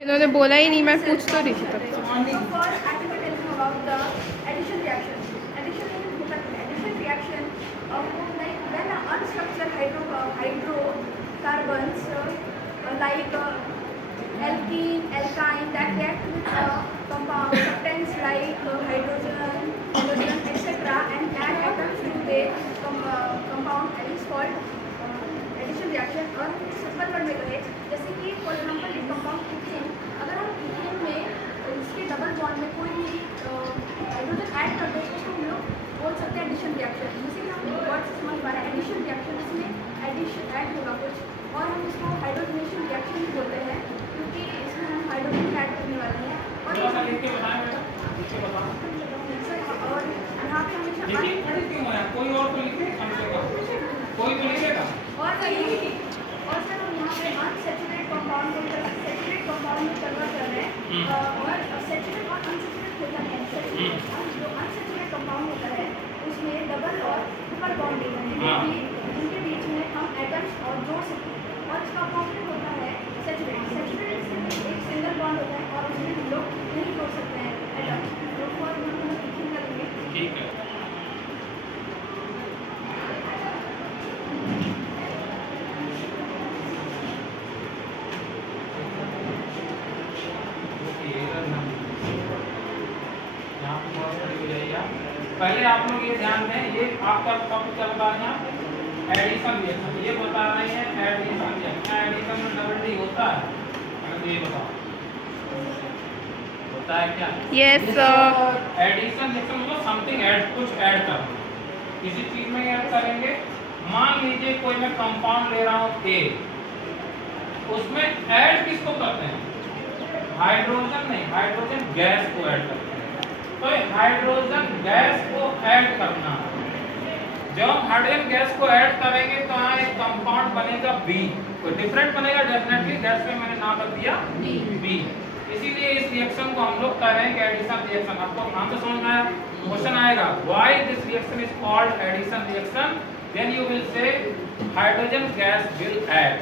इन्होंने बोला ही नहीं, मैं पूछ तो रही थी तब से। Hydrocarbons like alkene, alkyne that react with compound substance like hydrogen, etc. and add atoms to the compound and is called addition reaction. और सिंपल वर्ड में कहें जैसे कि फॉर एग्जांपल एक कंपाउंड इथेन, अगर हम इथेन में उसके डबल बॉन्ड में कोई भी हाइड्रोजन ऐड कर दें तो हम लोग बोल सकते हैं एडिशन रिएक्शन। जैसे कि हम वर्ड से समझ पा रहे हैं एडिशन रिएक्शन, इसमें एडिशन ऐड होगा कुछ और हम इसको हाइड्रोजनेशन रिएक्शन भी बोलते हैं क्योंकि इसमें हम हाइड्रोजन ऐड करने वाले हैं। और यहाँ पे हमेशा कोई और तो लिखे, कोई तो लिखेगा। और सर हम यहाँ पे अनसैचुरेटेड कंपाउंड में कन्वर्ट कर रहे हैं और सैचुरेटेड और अनसैचुरेटेड होता है। जो अनसैचुरेटेड कंपाउंड होता है उसमें डबल और ट्रिपल बॉन्ड होता है जिनके बीच में हम एटम्स और जोड़ सकते हैं और इसका अपोजिट होता है सैचुरेटेड एक सिंगल बॉन्ड होता है और उसमें हम लोग नहीं जोड़ सकते हैं एटम्स। तो फॉर एग्जाम्पल हम लिखिंग करेंगे। ठीक है। पहले आप लोग ये ध्यान दें, ये आपका टॉपिक चल रहा है एडिशन रिएक्शन। ये बता रहे हैं एडिशन रिएक्शन। एडिशन में डबल डी होता है, अगर ये बताओ होता है क्या? Yes sir. एडिशन रिएक्शन मतलब समथिंग ऐड, कुछ ऐड करना, किसी चीज में ऐड करेंगे। मान लीजिए कोई मैं कंपाउंड ले रहा हूँ ए, उसमें ऐड किसको करते हैं? हाइड्रोजन नहीं, हाइड्रोजन गैस को ऐड करते हैं। तो हाइड्रोजन गैस को ऐड करना, जब हम हाइड्रोजन गैस को ऐड करेंगे तो यहाँ एक कंपाउंड बनेगा बी। कोई डिफरेंट बनेगा डेफिनेटली, दैट्स व्हाई मैंने नाम रख दिया बी। इसीलिए इस रिएक्शन को हम लोग कह रहे हैं कि एडिशन रिएक्शन। आपको नाम से समझ में आया? क्वेश्चन आएगा why this reaction is called addition reaction, then you will say hydrogen gas will add.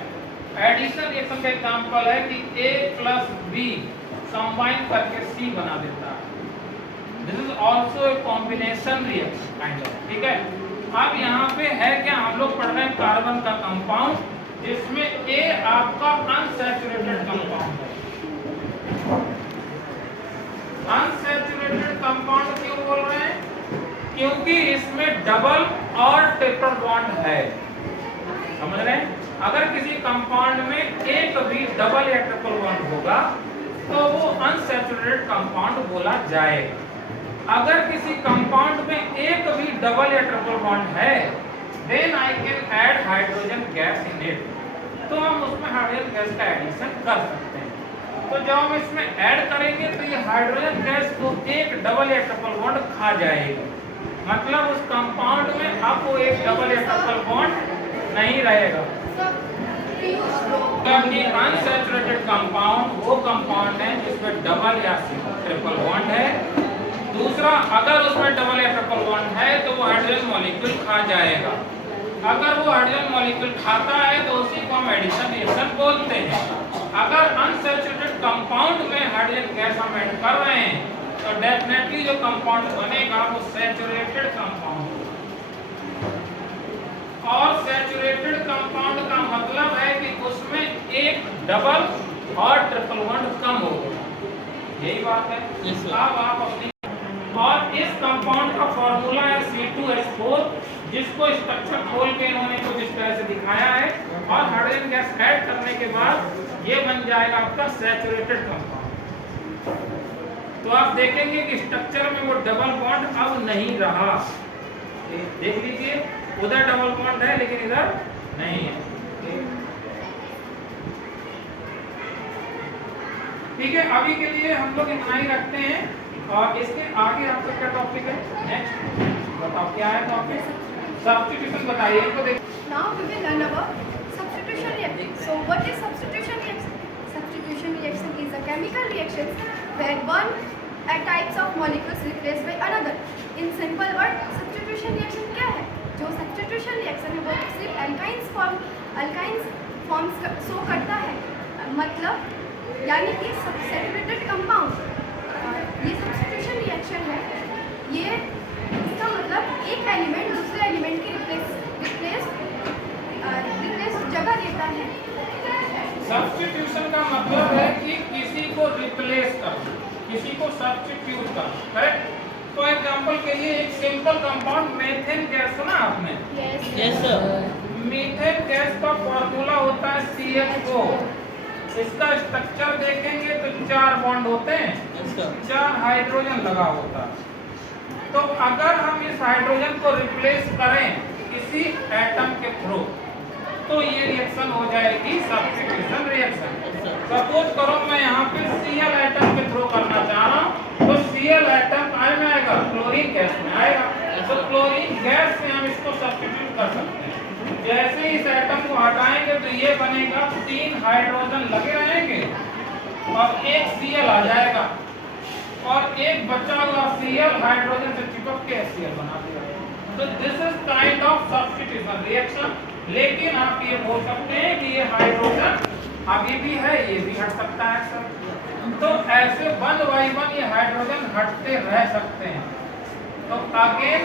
Addition reaction का एग्जांपल है कि A प्लस बी कंबाइन करके C बना देता है। This is also a combination reaction kind of. ठीक है। अब यहाँ पे है क्या, हम लोग पढ़ रहे हैं कार्बन का कंपाउंड जिसमें A आपका अनसैचुरेटेड कंपाउंड है। अनसैचुरेटेड कंपाउंड क्यों बोल रहे हैं? क्योंकि इसमें डबल और ट्रिपल बॉन्ड है। समझ रहे हैं? अगर किसी कंपाउंड में एक भी डबल या ट्रिपल बॉन्ड होगा तो वो अनसैचुरेटेड कंपाउंड बोला जाएगा। अगर किसी कंपाउंड में एक भी डबल या ट्रिपल बॉन्ड है, then I can add hydrogen gas in it. तो हम उसमें हाइड्रोजन गैस का एडिशन कर सकते हैं। तो जब हम इसमें ऐड करेंगे तो ये हाइड्रोजन गैस को एक डबल या ट्रिपल बॉन्ड खा जाएगा। मतलब उस कंपाउंड में अब वो एक डबल या ट्रिपल बॉन्ड नहीं रहेगा। क्योंकि अनसैचुरेटेड कंपाउंड वो कंपाउंड है जिसमें डबल या ट्रिपल बॉन्ड है। दूसरा, अगर उसमें डबल या ट्रिपल बॉन्ड है तो वो हाइड्रोजन मॉलिक्यूल खा जाएगा। अगर वो हाइड्रोजन मॉलिक्यूल खाता है तो उसी को हम एडिशन रिएक्शन बोलते हैं। अगर अनसैचुरेटेड कंपाउंड में हाइड्रोजन गैस हम ऐड कर रहे हैं तो डेफिनेटली जो कंपाउंड बनेगा वो सैचुरेटेड कंपाउंड। और सैचुरेटेड कंपाउंड का मतलब है कि उसमें एक डबल और ट्रिपल बॉन्ड कम हो गया। यही बात है। अब आप अपनी, और इस कंपाउंड का फॉर्मूला है C2H4, जिसको स्ट्रक्चर खोल के इन्होंने कुछ इस तरह से दिखाया है। और हाइड्रोजन गैस ऐड करने के बाद ये बन जाएगा आपका सैचुरेटेड कंपाउंड। तो आप देखेंगे कि स्ट्रक्चर में वो डबल बॉन्ड अब नहीं रहा। देख लीजिए, उधर डबल बॉन्ड है लेकिन इधर नहीं है। ठीक है, अभी के लिए हम लोग इतना ही रखते हैं। और इसके आगे आपका क्या टॉपिक है? नेक्स्ट बताओ क्या है टॉपिक? सब्स्टिट्यूशन बताइए इनको। Now we will learn about substitution reaction. So what is substitution reaction? Substitution reaction is a chemical reaction where one types of molecules replaced by another. In simple word, substitution reaction क्या है? जो substitution reaction है वो सिर्फ alkynes forms show करता है। मतलब यानी कि सैचुरेटेड कंपाउंड, ये सब्स्टिट्यूशन रिएक्शन है। ये इसका मतलब एक एलिमेंट दूसरे एलिमेंट की रिप्लेस जगह देता है। सब्स्टिट्यूशन का मतलब है कि किसी को रिप्लेस करना, किसी को सब्स्टिट्यूट करना, करेक्ट। तो एग्जांपल के लिए एक सिंपल कंपाउंड मीथेन गैस सुना आपने? Yes sir. मीथेन गैस का फॉर्मूला होता है CH4। इसका स्ट्रक्चर देखेंगे तो 4 बॉन्ड होते हैं, 4 हाइड्रोजन लगा होता है। तो अगर हम इस हाइड्रोजन को रिप्लेस करें किसी एटम के थ्रू तो ये रिएक्शन हो जाएगी सब्स्टिट्यूशन रिएक्शन। सपोज करो मैं यहाँ पे Cl एटम के थ्रू करना चाह रहा हूँ तो Cl एटम काय में आएगा? क्लोरीन गैस में आएगा। तो क्लोरीन गैस से हम इसको सब्स्टिट्यूट कर सकते हैं। जैसे इस एटम को हटाएंगे तो ये बनेगा, 3 हाइड्रोजन लगे रहेंगे और एक Cl आ जाएगा और एक बचा हुआ Cl हाइड्रोजन से चिपक के HCl बना देगा। तो this is kind of substitution reaction. लेकिन आप ये बोल सकते हैं कि ये हाइड्रोजन अभी भी है, ये भी हट सकता है सर। तो ऐसे 1 बाय 1 ये हाइड्रोजन हटते रह सकते हैं। तो अगेन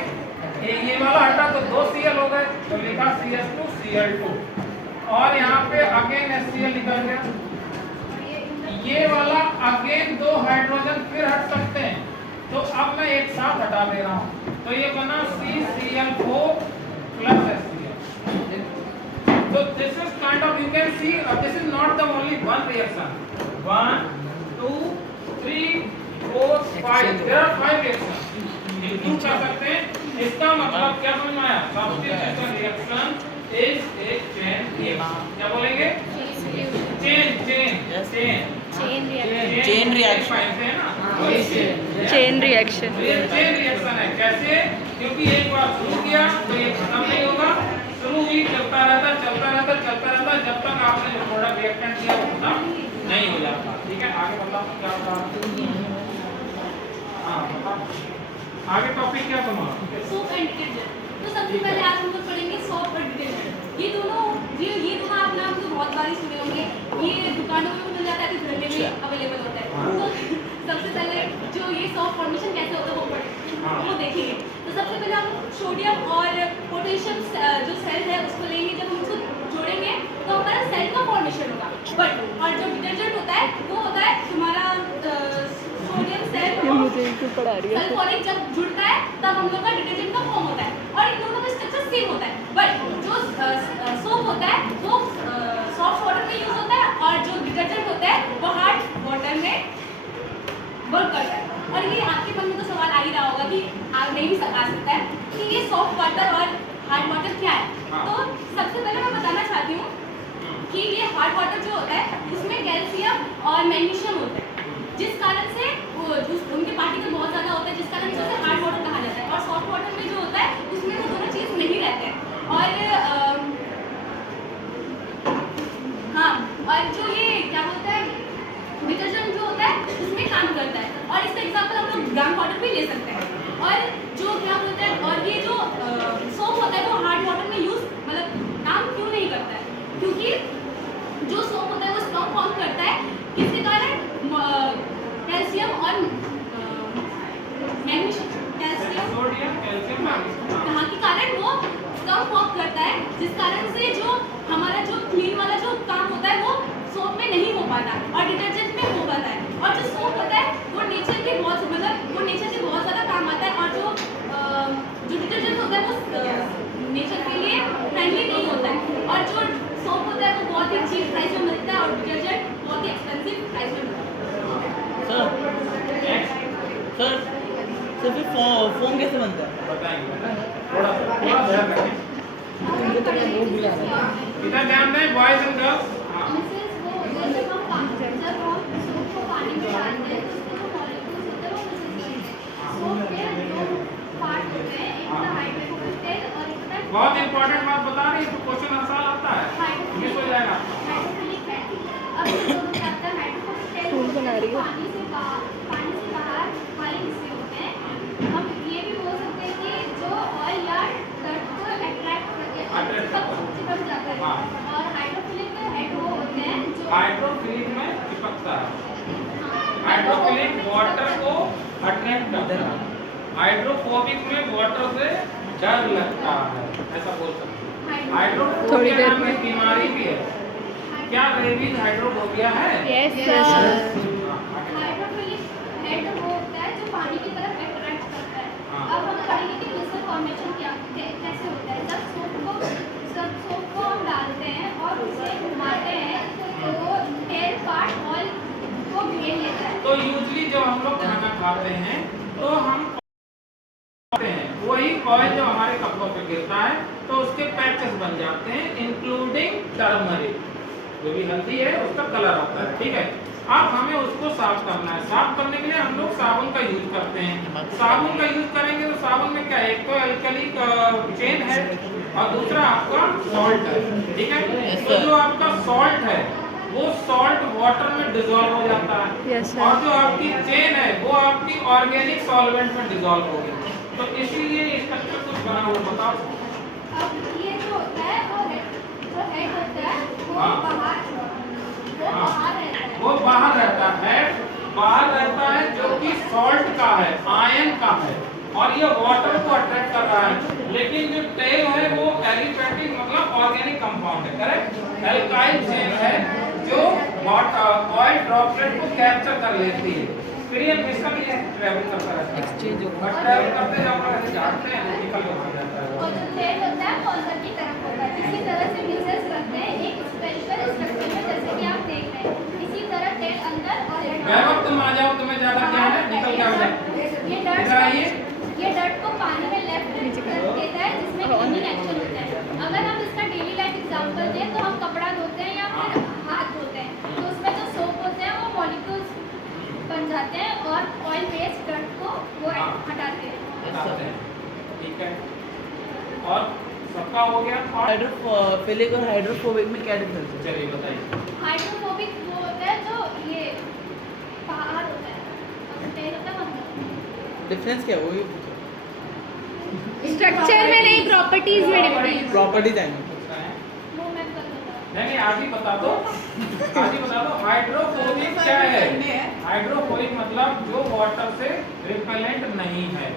ये वाला हटा तो 2 Cl हो गए, तो लिखा CH2 Cl2 और यहाँ पे अगेन HCl निकल गया। ये वाला अगेन 2 हाइड्रोजन फिर हट सकते हैं। तो अब मैं एक साथ हटा दे रहा हूँ तो ये बना CCl4 plus HCl। So this is kind of, you can see this is not the only one reaction. 1, 2, 3, 4, 5. There are 5 reactions. Include कर सकते हैं। इसका मतलब क्या समझ में आया? Substitution reaction is a chain reaction. क्या बोलेंगे? चेन रिएक्शन है ना? Chain reaction. ये चेन रिएक्शन है। कैसे? क्योंकि एक बार शुरू किया तो ये खत्म नहीं होगा, शुरू ही चलता रहता जब तक आपने जो प्रोडक्ट रिएक्टेंट किया वो खत्म नहीं हो जाता। ठीक है, आगे बताओ क्या होगा। हाँ बताओ आगे टॉपिक क्या तुम्हारा? Soap and detergent. तो सबसे पहले आज हम लोग पढ़ेंगे सोप और डिटर्जेंट। ये दोनों आप नाम तो बहुत बार सुने होंगे, ये दुकानों में मिल जाता है, घरों में अवेलेबल होता है। तो सबसे पहले जो ये सोप फॉर्मेशन कैसे होता है वो देखेंगे। तो सबसे पहले हम सोडियम और पोटेशियम जो सेल है उसको लेंगे। जब हम उसको जोड़ेंगे तो हमारा सेल का फॉर्मेशन होगा। बट और जो डिटर्जेंट होता है वो होता है तुम्हारा सोडियम सेल सल्फ्यूरिक जब जुड़ता है तब हम लोग का डिटर्जेंट का फॉर्म होता है और इन दोनों का स्ट्रक्चर सेम होता है। बट जो सोप होता है वो सॉफ्ट वाटर में यूज होता है और जो डिटर्जेंट होता है वो हार्ड वाटर में वर्क करता है। और ये आपके मन में तो सवाल आ ही रहा होगा कि आप नहीं भी आ सकता है कि ये सॉफ्ट वाटर और हार्ड वाटर क्या है। तो सबसे पहले मैं बताना चाहती हूँ कि ये हार्ड वाटर जो होता है उसमें कैल्शियम और मैग्नीशियम होता है, जिस कारण से उनके पार्टिकल बहुत ज़्यादा होते हैं, जिस कारण से उसे हार्ड वाटर कहा जाता है। और सॉफ्ट वाटर में जो होता है उसमें वो दोनों चीज़ नहीं रहते हैं। और जो ये क्या बोलते हैं डिटर्जेंट जो होता है उसमें काम करता है। और इसका एग्जाम्पल हम लोग ग्राम वाटर भी ले सकते हैं। और जो क्या बोलते हैं और ये जो सोप होता है वो हार्ड वाटर में यूज मतलब काम क्यों नहीं करता है? क्योंकि जो सोप होता है वो स्ट्रॉन्ग फॉर्म करता है, किसके कारण? कैल्शियम और मैग्नीशियम, कहाँ के कारण वो स्ट्रॉन्ग फॉर्म करता है, जिस कारण से जो हमारा जो क्लीन वाला जो काम होता है वो सोप में नहीं हो पाता और डिटर्जेंट में हो पाता है। और जो सोप होता है वो नेचर के बहुत ज़्यादा काम आता है। और जो डिटर्जेंट होता है वो नेचर के लिए फ्रेंडली नहीं होता है। और जो सोप होता है वो बहुत ही चीप प्राइस में मिलता है और डिटर्जेंट बहुत ही एक्सपेंसिव प्राइस में मिलता है। सर फिर फोम कैसे बनता है? इधर ध्यान दें बॉयज एंड गर्ल्स। बहुत इंपॉर्टेंट बात बता रही है, तो क्वेश्चन हर साल आता है, मिस हो जाएगा। बना रही है। पानी से बाहर वाले हिस्से होते हैं। हम ये भी बोल सकते हैं कि जो ऑयल या डर्ट को अट्रैक्ट करके चिपक जाता है। और हाइड्रोफिलिक हेड वो होते हैं जो हाइड्रोफिलिक में चिपकता है। हाइड्रोफिलिक वाटर को अट्रैक्ट करता है, हाइड्रोफोबिक में वाटर से डर लगता है, ऐसा बोल सकते हैं। हाइड्रोफोबिया थोड़ी देर नाम की में। बीमारी भी है। क्या रेबीज हाइड्रोफोबिया है? यस हाइड्रोफिलिक हेड वो होता है जो पानी की तरफ अट्रैक्ट करता है। हाँ। अब हम पढ़ेंगे कि मिसल फॉर्मेशन कैसे होता है। जब सोप को हम डालते हैं और उसे घुमाते हैं तो वो टेल पार्ट ऑयल को घेर लेता है। तो यूजली जब हम लोग खाना खाते हैं तो हम खाते हैं वही ऑयल जो हमारे कपड़ों पे गिरता है तो उसके पैचेस बन जाते हैं, इंक्लूडिंग टर्मरिक, जो भी हल्दी है उसका कलर आता है, ठीक है। अब हमें उसको साफ करना है। साफ करने के लिए हम लोग साबुन का यूज करते हैं। साबुन का यूज करेंगे तो साबुन में क्या है, एक तो अल्कली चेन है और दूसरा आपका सॉल्ट है, ठीक है। तो जो आपका सॉल्ट है वो सॉल्ट वाटर में डिसॉल्व हो जाता है, Yes, sir. और जो आपकी चेन है वो आपकी ऑर्गेनिक सॉल्वेंट में डिसॉल्व होगी। तो इसीलिए स्ट्रक्चर कुछ बना हुआ, बताओ। अब ये जो होता है वो जो हेड होता है वो हाँ। बाहर रहता है। वो बाहर रहता है, बाहर रहता है जो कि सॉल्ट का है, आयन का है, और ये वाटर को अट्रैक्ट कर रहा है। लेकिन जो टेल है वो एलिफेटिक मतलब ऑर्गेनिक कंपाउंड है, करेक्ट। एल्काइल चेन है जो ऑयल ड्रॉपलेट को कैप्चर कर लेती है, फिर ये मिसल ये ट्रैवल करता रहता है, एक्सचेंज और ट्रैवल करते जब हम ऐसे झाड़ते हैं तो निकल के जाता है। और जो टेल होता है वो अंदर की तरफ होता है। इसी तरह से मिसेस करते हैं एक स्पेशल स्ट्रक्चर में, जैसे कि आप देख रहे हैं। इसी तरह टेल अंदर और हेड वैभव तुम आ जाओ, तुम्हें ज्यादा क्या है, निकल के आ जाओ। इधर आइए। ये डर्ट को पानी में लेफ्ट देता है जिसमें क्लीनिंग एक्शन होता है। अगर हम इसका डेली लाइफ एग्जांपल दें तो हम कपड़ा धोते हैं या फिर हाथ धोते हैं तो उसमें जो सोप होते हैं वो मॉलिक्यूल्स बन जाते हैं और ऑयल बेस्ड डर्ट को वो हटाते हैं। बताते हैं, ठीक है। और सबका हो गया और हाइड्रोफिलिक और हाइड्रोफोबिक में क्या डिफरेंस है? चलिए बताइए। हाइड्रोफोबिक वो होता है जो ये बाहर होता है और टेल होता है अंदर। डिफरेंस क्या है वो? स्ट्रक्चर में नहीं, प्रॉपर्टीज में डिफरेंस। प्रॉपर्टी चाहिए। वो मैं कर दूंगा। नहीं आज ही बता दो, आज ही बता दो। हाइड्रोफोबिक क्या है? हाइड्रोफोबिक मतलब जो वाटर से रिपेलेंट नहीं है,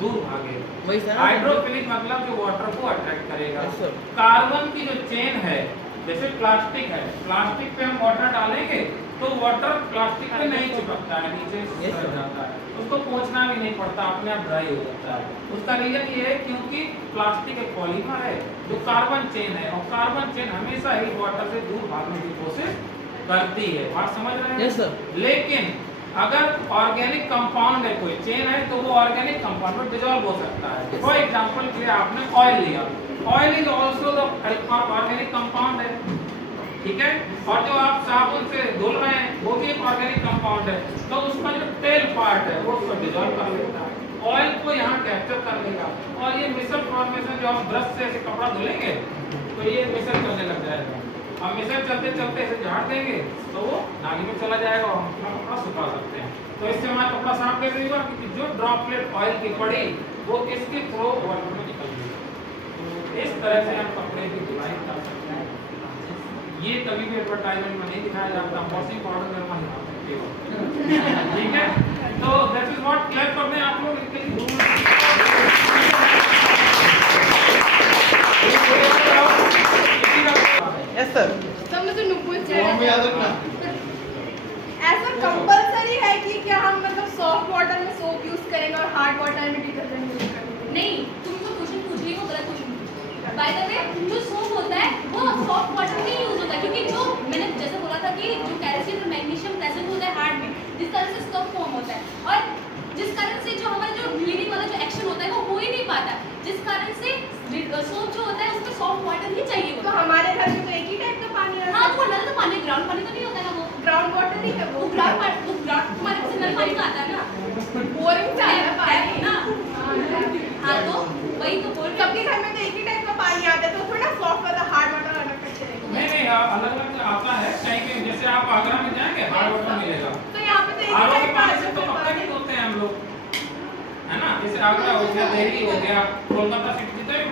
दूर भागे। वही सर। हाइड्रोफिलिक मतलब जो वाटर को अट्रैक्ट करेगा। Yes, sir. कार्बन की जो चेन है, जैसे प्लास्टिक है, प्लास्टिक पे हम वाटर डालेंगे तो वाटर प्लास्टिक पे नहीं चिपकता है, नीचे Yes, sir. रह जाता है, उसको पोंछना भी नहीं पड़ता, अपने आप ड्राई हो जाता है। उसका रीजन ये है क्योंकि प्लास्टिक एक पॉलीमर है जो कार्बन चेन है, और कार्बन चेन हमेशा ही वाटर से दूर भागने की कोशिश करती है। बात समझ रहे हैं? Yes, sir. लेकिन अगर ऑर्गेनिक कंपाउंड है, कोई चेन है, तो वो ऑर्गेनिक कंपाउंड में डिसॉल्व हो सकता है। फॉर एग्जांपल के लिए आपने ऑयल लिया, oil is also the organic compound है, ठीक है। और जो आप साबुन से धुल रहे हैं वो भी एक ऑर्गेनिक कंपाउंड है, तो उसका जो टेल पार्ट है वो उसको डिसॉल्व कर लेता है, ऑयल को यहाँ कैप्चर कर लेगा, और ये मिसल फॉर्मेशन जो हम ब्रश से ऐसे कपड़ा धुलेंगे तो ये मिसल करने लग जाएगा। हम मिसल चलते चलते ऐसे झाड़ देंगे तो वो नाली में चला जाएगा और हम अपना कपड़ा सुखा सकते हैं। तो इससे हमारा कपड़ा साफ कैसे होगा, क्योंकि जो ड्रॉपलेट ऑयल की पड़ी वो इसके थ्रू वाटर में निकल गई। तो इस तरह से हम कपड़े की धुलाई कर सकते हैं। ये कभी भी एडवर्टाइजमेंट में नहीं दिखाया जाता, वॉशिंग पाउडर में हम लगा सकते हो, ठीक है। तो दैट इज व्हाट क्लियर करते हैं आप लोग इसके यस सर। ऐसा कंपलसरी है कि क्या हम मतलब सॉफ्ट वाटर में सोप यूज करेंगे और हार्ड वाटर में डिटर्जेंट यूज करेंगे? नहीं, तुम जो क्वेश्चन पूछ रही हो गलत क्वेश्चन पूछ रही हो। बाय द वे जो सोप होता है वो सॉफ्ट वाटर में यूज होता है, क्योंकि जो मैंने जैसे बोला था कि जो कैल्शियम और मैग्नीशियम प्रेजेंट होता है हार्ट में, जिस तरह से स्कब फॉर्म होता है, और जिस कारण से जो हमारा जो ब्लीडिंग वाला जो एक्शन होता है वो हो ही नहीं पाता, जिस कारण से सोप जो होता है उसमें सॉफ्ट वाटर ही चाहिए तो होता है। हमारे घर में तो एक ही टाइप का पानी आता हाँ, है। वो नल का पानी, ग्राउंड पानी तो नहीं होता ना, वो ग्राउंड वाटर ही है वो। ग्राउंड तुम्हारे पास नल पानी का आता है ना, बोरिंग से आता है पानी ना। हाँ, तो वही तो बोल रही हूँ। सबके घर में तो एक ही टाइप का पानी आता है, तो थोड़ा सॉफ्ट वाला हार्ड वाटर अलग करके रहेंगे। नहीं अलग अलग आता है कहीं पे, जैसे आप आगरा में जाएंगे हार्ड वाटर मिलेगा, तो यहाँ पे तो एक आरओ ही के टाइप पानी से तो का कपड़े भी धोते हैं हम लोग, है ना। जैसे आगरा हो गया, दिल्ली हो गया, कोलकाता सिटी, जितने भी